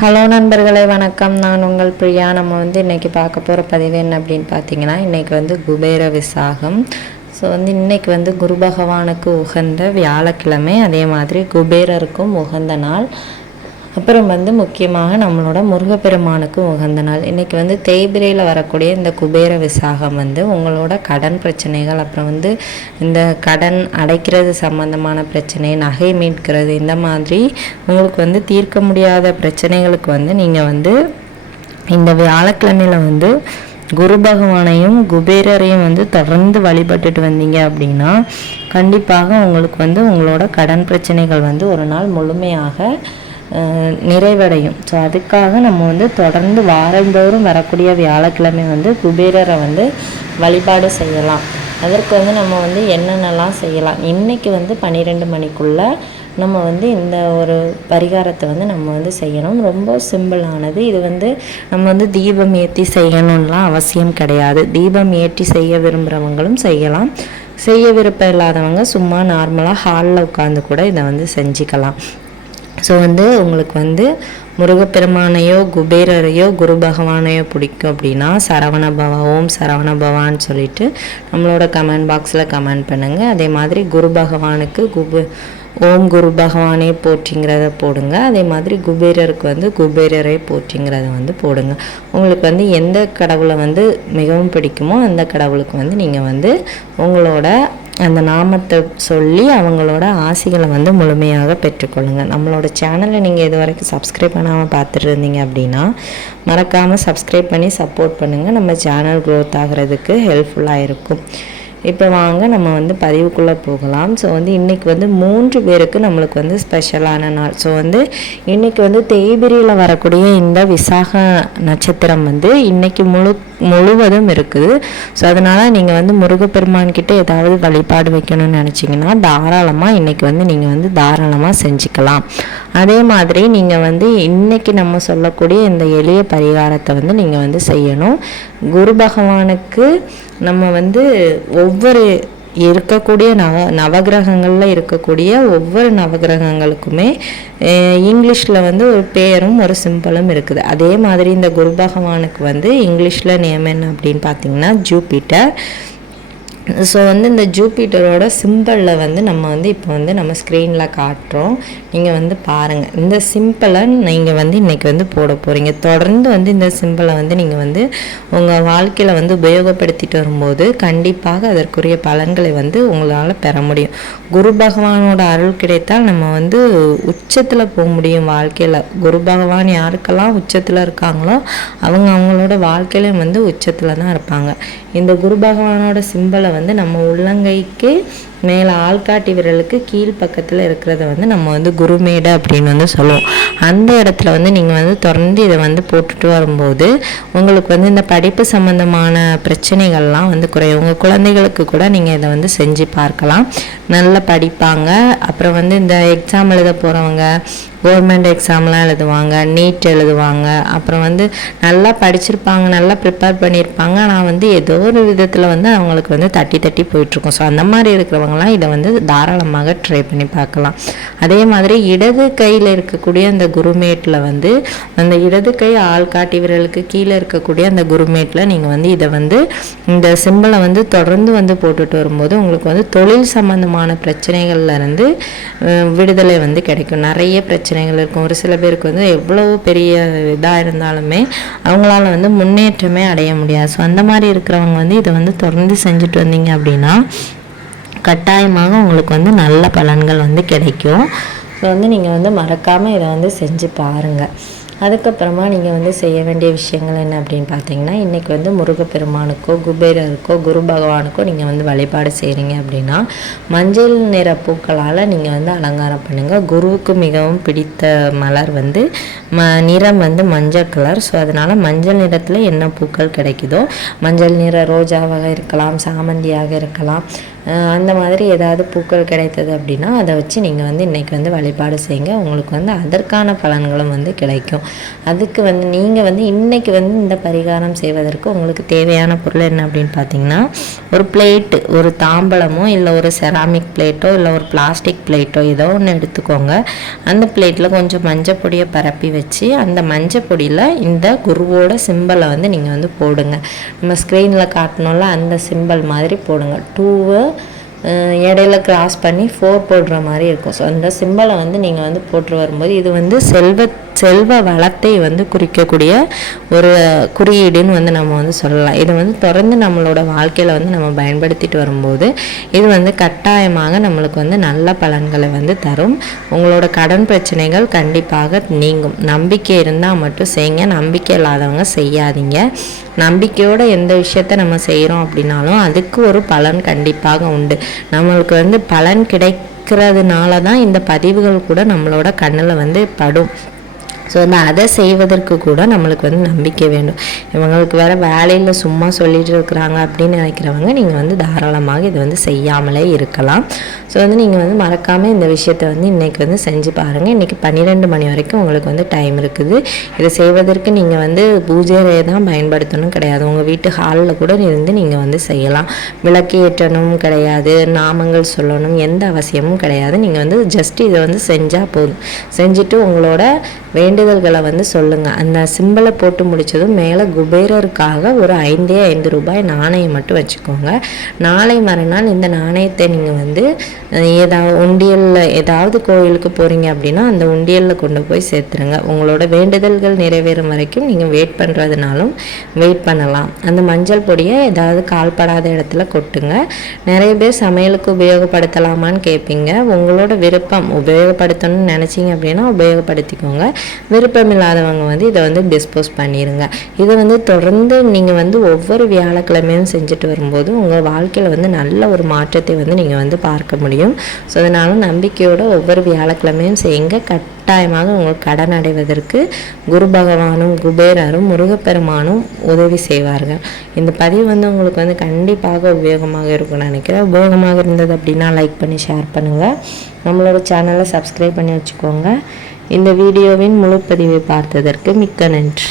Hello நண்பர்களே வணக்கம். நான் உங்கள் பிரியா. நம்ம வந்து இன்றைக்கி பார்க்க போகிற பதிவு என்ன அப்படின்னு பார்த்தீங்கன்னா இன்றைக்கி வந்து குபேர விசாகம். ஸோ வந்து இன்றைக்கி வந்து குரு பகவானுக்கு உகந்த வியாழக்கிழமை. அதே மாதிரி குபேரருக்கும் உகந்த நாள். அப்புறம் வந்து முக்கியமாக நம்மளோட முருகப்பெருமானுக்கும் உகந்த நாள். இன்றைக்கி வந்து தேய்பிரையில் வரக்கூடிய இந்த குபேர விசாகம் வந்து உங்களோட கடன் பிரச்சனைகள் அப்புறம் வந்து இந்த கடன் அடைக்கிறது சம்மந்தமான பிரச்சனை நகை மீட்கிறது இந்த மாதிரி உங்களுக்கு வந்து தீர்க்க முடியாத பிரச்சனைகளுக்கு வந்து நீங்கள் வந்து இந்த வியாழக்கிழமையில் வந்து குரு பகவானையும் குபேரரையும் வந்து தொடர்ந்து வழிபட்டுட்டு வந்தீங்க அப்படின்னா கண்டிப்பாக உங்களுக்கு வந்து உங்களோட கடன் பிரச்சனைகள் வந்து ஒரு நாள் முழுமையாக நிறைவடையும். ஸோ அதுக்காக நம்ம வந்து தொடர்ந்து வாரந்தோறும் வரக்கூடிய வியாழக்கிழமை வந்து குபேரரை வந்து வழிபாடு செய்யலாம். அதற்கு வந்து நம்ம வந்து என்னென்னலாம் செய்யலாம். இன்னைக்கு வந்து பன்னிரெண்டு மணிக்குள்ளே நம்ம வந்து இந்த ஒரு பரிகாரத்தை வந்து நம்ம வந்து செய்யணும். ரொம்ப சிம்பிளானது. இது வந்து நம்ம வந்து தீபம் ஏற்றி செய்யணும்லாம் அவசியம் கிடையாது. தீபம் ஏற்றி செய்ய விரும்புகிறவங்களும் செய்யலாம். செய்ய விருப்பம் இல்லாதவங்க சும்மா நார்மலாக ஹாலில் உட்காந்து கூட இதை வந்து செஞ்சுக்கலாம். ஸோ வந்து உங்களுக்கு வந்து முருகப்பெருமானையோ குபேரரையோ குரு பகவானையோ பிடிக்கும் அப்படின்னா சரவண பவா ஓம் சரவண பவான்னு சொல்லிட்டு நம்மளோட கமெண்ட் பாக்ஸில் கமெண்ட் பண்ணுங்கள் அதே மாதிரி குரு பகவானுக்கு குபு ஓம் குரு பகவானே போற்றிங்கிறத போடுங்க. அதே மாதிரி குபேரருக்கு வந்து குபேரரை போற்றிங்கிறத வந்து போடுங்க. உங்களுக்கு வந்து எந்த கடவுளை வந்து மிகவும் பிடிக்குமோ அந்த கடவுளுக்கு வந்து நீங்கள் வந்து உங்களோட அந்த நாமத்தை சொல்லி அவங்களோட ஆசைகளை வந்து முழுமையாக பெற்றுக்கொள்ளுங்க. நம்மளோட சேனலை நீங்கள் இது வரைக்கும் சப்ஸ்கிரைப் பண்ணாமல் பார்த்துட்டு இருந்தீங்க அப்படின்னா மறக்காமல் சப்ஸ்கிரைப் பண்ணி சப்போர்ட் பண்ணுங்கள் நம்ம சேனல் க்ரோத் ஆகிறதுக்கு ஹெல்ப்ஃபுல்லாக இருக்கும். இப்போ வாங்க நம்ம வந்து பதிவுக்குள்ளே போகலாம். ஸோ வந்து இன்றைக்கி வந்து மூன்று பேருக்கு நம்மளுக்கு வந்து ஸ்பெஷலான நாள். ஸோ வந்து இன்றைக்கி வந்து தேய்பிரியில் வரக்கூடிய இந்த விசாக நட்சத்திரம் வந்து இன்றைக்கி முழு முழுவதும் இருக்குது. ஸோ அதனால் நீங்கள் வந்து முருகப்பெருமான்கிட்ட ஏதாவது வழிபாடு வைக்கணும்னு நினச்சிங்கன்னா தாராளமாக இன்றைக்கி வந்து நீங்கள் வந்து தாராளமாக செஞ்சுக்கலாம். அதே மாதிரி நீங்கள் வந்து இன்றைக்கி நம்ம சொல்லக்கூடிய இந்த எளிய பரிகாரத்தை வந்து நீங்கள் வந்து செய்யணும். குரு பகவானுக்கு நம்ம வந்து ஒவ்வொரு இருக்கக்கூடிய நவ நவகிரகங்களில் இருக்கக்கூடிய ஒவ்வொரு நவகிரகங்களுக்குமே இங்கிலீஷில் வந்து ஒரு பேரும் ஒரு சிம்பிளும் இருக்குது. அதே மாதிரி இந்த குரு பகவானுக்கு வந்து இங்கிலீஷில் நேம் என்ன அப்படின்னு பார்த்தீங்கன்னா ஜூபிட்டர். ஸோ வந்து இந்த ஜூபிட்டரோட சிம்பிளில் வந்து நம்ம வந்து இப்போ வந்து நம்ம ஸ்க்ரீனில் காட்டுறோம். நீங்கள் வந்து பாருங்கள் இந்த சிம்பிளை நீங்கள் வந்து இன்றைக்கி வந்து போட போகிறீங்க தொடர்ந்து வந்து இந்த சிம்பிளை வந்து நீங்கள் வந்து உங்கள் வாழ்க்கையில் வந்து உபயோகப்படுத்திட்டு வரும்போது கண்டிப்பாக அதற்குரிய பலன்களை வந்து உங்களால் பெற முடியும். குரு பகவானோட அருள் கிடைத்தால் நம்ம வந்து உச்சத்தில் போக முடியும் வாழ்க்கையில். குரு பகவான் யாருக்கெல்லாம் உச்சத்தில் இருக்காங்களோ அவங்க அவங்களோட வாழ்க்கையிலையும் வந்து உச்சத்தில் தான் இருப்பாங்க. இந்த குரு பகவானோட சிம்பலை வந்து நம்ம உள்ளங்கைக்கு மேலே ஆள்காட்டி விரலுக்கு கீழ் பக்கத்தில் இருக்கிறத வந்து நம்ம வந்து குருமேடு அப்படின்னு வந்து சொல்லுவோம். அந்த இடத்துல வந்து நீங்கள் வந்து தொடர்ந்து இதை வந்து போட்டுட்டு வரும்போது உங்களுக்கு வந்து இந்த படிப்பு சம்மந்தமான பிரச்சனைகள்லாம் வந்து குறையும். உங்கள் குழந்தைகளுக்கு கூட நீங்கள் இதை வந்து செஞ்சு பார்க்கலாம். நல்லா படிப்பாங்க. அப்புறம் வந்து இந்த எக்ஸாம் எழுத போகிறவங்க கவர்மெண்ட் எக்ஸாம்லாம் எழுதுவாங்க நீட் எழுதுவாங்க. அப்புறம் வந்து நல்லா படிச்சிருப்பாங்க நல்லா ப்ரிப்பேர் பண்ணியிருப்பாங்க ஆனால் வந்து ஏதோ ஒரு விதத்தில் வந்து அவங்களுக்கு வந்து தட்டி தட்டி போயிட்டுருக்கும். ஸோ அந்த மாதிரி இருக்கிறவங்களாம் இதை வந்து தாராளமாக ட்ரை பண்ணி பார்க்கலாம். அதே மாதிரி இடது கையில் இருக்கக்கூடிய அந்த குருமேட்டில் வந்து அந்த இடது கை ஆள்காட்டி விரலுக்கு கீழே இருக்கக்கூடிய அந்த குருமேட்டில் நீங்கள் வந்து இதை வந்து இந்த சிம்பிளை வந்து தொடர்ந்து வந்து போட்டுட்டு வரும்போது உங்களுக்கு வந்து தொழில் சம்மந்தமான பிரச்சனைகள்லேருந்து விடுதலை வந்து கிடைக்கும். நிறைய பிரச்சனைகள் இருக்கும். ஒரு சில பேருக்கு வந்து எவ்வளோ பெரிய இதாக இருந்தாலுமே அவங்களால வந்து முன்னேற்றமே அடைய முடியாது. ஸோ அந்த மாதிரி இருக்கிறவங்க வந்து இதை வந்து தொடர்ந்து செஞ்சுட்டு வந்தீங்க அப்படின்னா கட்டாயமாக உங்களுக்கு வந்து நல்ல பலன்கள் வந்து கிடைக்கும். ஸோ வந்து நீங்கள் வந்து மறக்காமல் இதை வந்து செஞ்சு பாருங்கள் அதுக்கப்புறமா நீங்கள் வந்து செய்ய வேண்டிய விஷயங்கள் என்ன அப்படின்னு பார்த்தீங்கன்னா இன்றைக்கி வந்து முருகப்பெருமானுக்கோ குபேரருக்கோ குரு பகவானுக்கோ நீங்கள் வந்து வழிபாடு செய்கிறீங்க அப்படின்னா மஞ்சள் நிற பூக்களால் நீங்கள் வந்து அலங்காரம் பண்ணுங்கள் குருவுக்கு மிகவும் பிடித்த மலர் வந்து ம நிறம் வந்து மஞ்சள் கலர். ஸோ அதனால் மஞ்சள் நிறத்தில் என்ன பூக்கள் கிடைக்குதோ மஞ்சள் நிற ரோஜாவாக இருக்கலாம் சாமந்தியாக இருக்கலாம். அந்த மாதிரி ஏதாவது பூக்கள் கிடைத்தது அப்படின்னா அதை வச்சு நீங்கள் வந்து இன்றைக்கி வந்து வழிபாடு செய்யுங்க. உங்களுக்கு வந்து அதற்கான பலன்களும் வந்து கிடைக்கும். அதுக்கு வந்து நீங்கள் வந்து இன்றைக்கி வந்து இந்த பரிகாரம் செய்வதற்கு உங்களுக்கு தேவையான பொருள் என்ன அப்படின்னு பார்த்தீங்கன்னா ஒரு பிளேட்டு ஒரு தாம்பழமோ இல்லை ஒரு செராமிக் பிளேட்டோ இல்லை ஒரு பிளாஸ்டிக் பிளேட்டோ ஏதோ ஒன்று எடுத்துக்கோங்க. அந்த பிளேட்டில் கொஞ்சம் மஞ்சள் பொடியை பரப்பி வச்சு அந்த மஞ்சள் பொடியில் இந்த குருவோட சிம்பலை வந்து நீங்கள் வந்து போடுங்க. நம்ம ஸ்க்ரீனில் காட்டணும்ல அந்த சிம்பல் மாதிரி போடுங்க. டூவு இடையில கிராஸ் பண்ணி ஃபோர் போடுற மாதிரி இருக்கும். ஸோ அந்த சிம்பலை வந்து நீங்கள் வந்து போட்டு வரும்போது இது வந்து செல்வ செல்வ வளத்தை வந்து குறிக்கக்கூடிய ஒரு குறியீடுன்னு வந்து நம்ம வந்து சொல்லலாம். இது வந்து தொடர்ந்து நம்மளோட வாழ்க்கையில் வந்து நம்ம பயன்படுத்திட்டு வரும்போது இது வந்து கட்டாயமாக நம்மளுக்கு வந்து நல்ல பலன்களை வந்து தரும். உங்களோட கடன் பிரச்சனைகள் கண்டிப்பாக நீங்கும். நம்பிக்கை இருந்தால் மட்டும் செய்யுங்க நம்பிக்கை இல்லாதவங்க செய்யாதீங்க. நம்பிக்கையோட எந்த விஷயத்த நம்ம செய்கிறோம் அப்படின்னாலும் அதுக்கு ஒரு பலன் கண்டிப்பாக உண்டு. நம்மளுக்கு வந்து பலன் கிடைக்கிறதுனால தான் இந்த பதிவுகள் கூட நம்மளோட கண்ணில் வந்து படும். ஸோ வந்து அதை செய்வதற்கு கூட நம்மளுக்கு வந்து நம்பிக்கை வேண்டும். இவங்களுக்கு வேறு வேலையில் சும்மா சொல்லிட்டு இருக்கிறாங்க அப்படின்னு நினைக்கிறவங்க நீங்கள் வந்து தாராளமாக இதை வந்து செய்யாமலே இருக்கலாம். ஸோ வந்து நீங்கள் வந்து மறக்காமல் இந்த விஷயத்தை வந்து இன்றைக்கி வந்து செஞ்சு பாருங்கள் இன்றைக்கி பன்னிரெண்டு மணி வரைக்கும் உங்களுக்கு வந்து டைம் இருக்குது. இதை செய்வதற்கு நீங்கள் வந்து பூஜை தான் பயன்படுத்தணும் கிடையாது. உங்கள் வீட்டு ஹாலில் கூட இருந்து நீங்கள் வந்து செய்யலாம். விளக்கு ஏற்றணும் கிடையாது. நாமங்கள் சொல்லணும். எந்த அவசியமும் கிடையாது. நீங்கள் வந்து ஜஸ்ட் இதை வந்து செஞ்சால் போதும். செஞ்சுட்டு உங்களோட வேண்டுதல்களை வந்து சொல்லுங்கள் அந்த சிம்பிளை போட்டு முடிச்சதும் மேலே குபேரருக்காக ஒரு ஐந்தே ஐந்து ரூபாய் நாணயம் மட்டும் வச்சுக்கோங்க. நாளை மறுநாள் இந்த நாணயத்தை நீங்கள் வந்து ஏதாவது உண்டியலில் ஏதாவது கோயிலுக்கு போகிறீங்க அப்படின்னா அந்த உண்டியலில் கொண்டு போய் சேர்த்துருங்க. உங்களோட வேண்டுதல்கள் நிறைவேறும் வரைக்கும் நீங்கள் வெயிட் பண்ணுறதுனாலும் வெயிட் பண்ணலாம். அந்த மஞ்சள் பொடியை ஏதாவது கால்படாத இடத்துல கொட்டுங்க. நிறைய பேர் சமையலுக்கு உபயோகப்படுத்தலாமான்னு கேட்பீங்க உங்களோட விருப்பம் உபயோகப்படுத்தணும்னு நினச்சிங்க அப்படின்னா உபயோகப்படுத்திக்கோங்க. விருப்பம் இல்லாதவங்க வந்து இதை வந்து டிஸ்போஸ் பண்ணிடுங்க இதை வந்து தொடர்ந்து நீங்கள் வந்து ஒவ்வொரு வியாழக்கிழமையும் செஞ்சுட்டு வரும்போது உங்கள் வாழ்க்கையில் வந்து நல்ல ஒரு மாற்றத்தை வந்து நீங்கள் வந்து பார்க்க முடியும். ஸோ அதனால நம்பிக்கையோடு ஒவ்வொரு வியாழக்கிழமையும் செய்யுங்க. கட்டாயமாக உங்கள் கடன் அடைவதற்கு குரு பகவானும் குபேரரும் முருகப்பெருமானும் உதவி செய்வார்கள். இந்த பதிவு வந்து உங்களுக்கு வந்து கண்டிப்பாக உபயோகமாக இருக்கும்னு நினைக்கிறேன். உபயோகமாக இருந்தது அப்படின்னா லைக் பண்ணி ஷேர் பண்ணுங்கள் நம்மளோட சேனலை சப்ஸ்கிரைப் பண்ணி வச்சுக்கோங்க. இந்த வீடியோவின் முழு பதிவை பார்த்ததற்கு மிக்க நன்றி.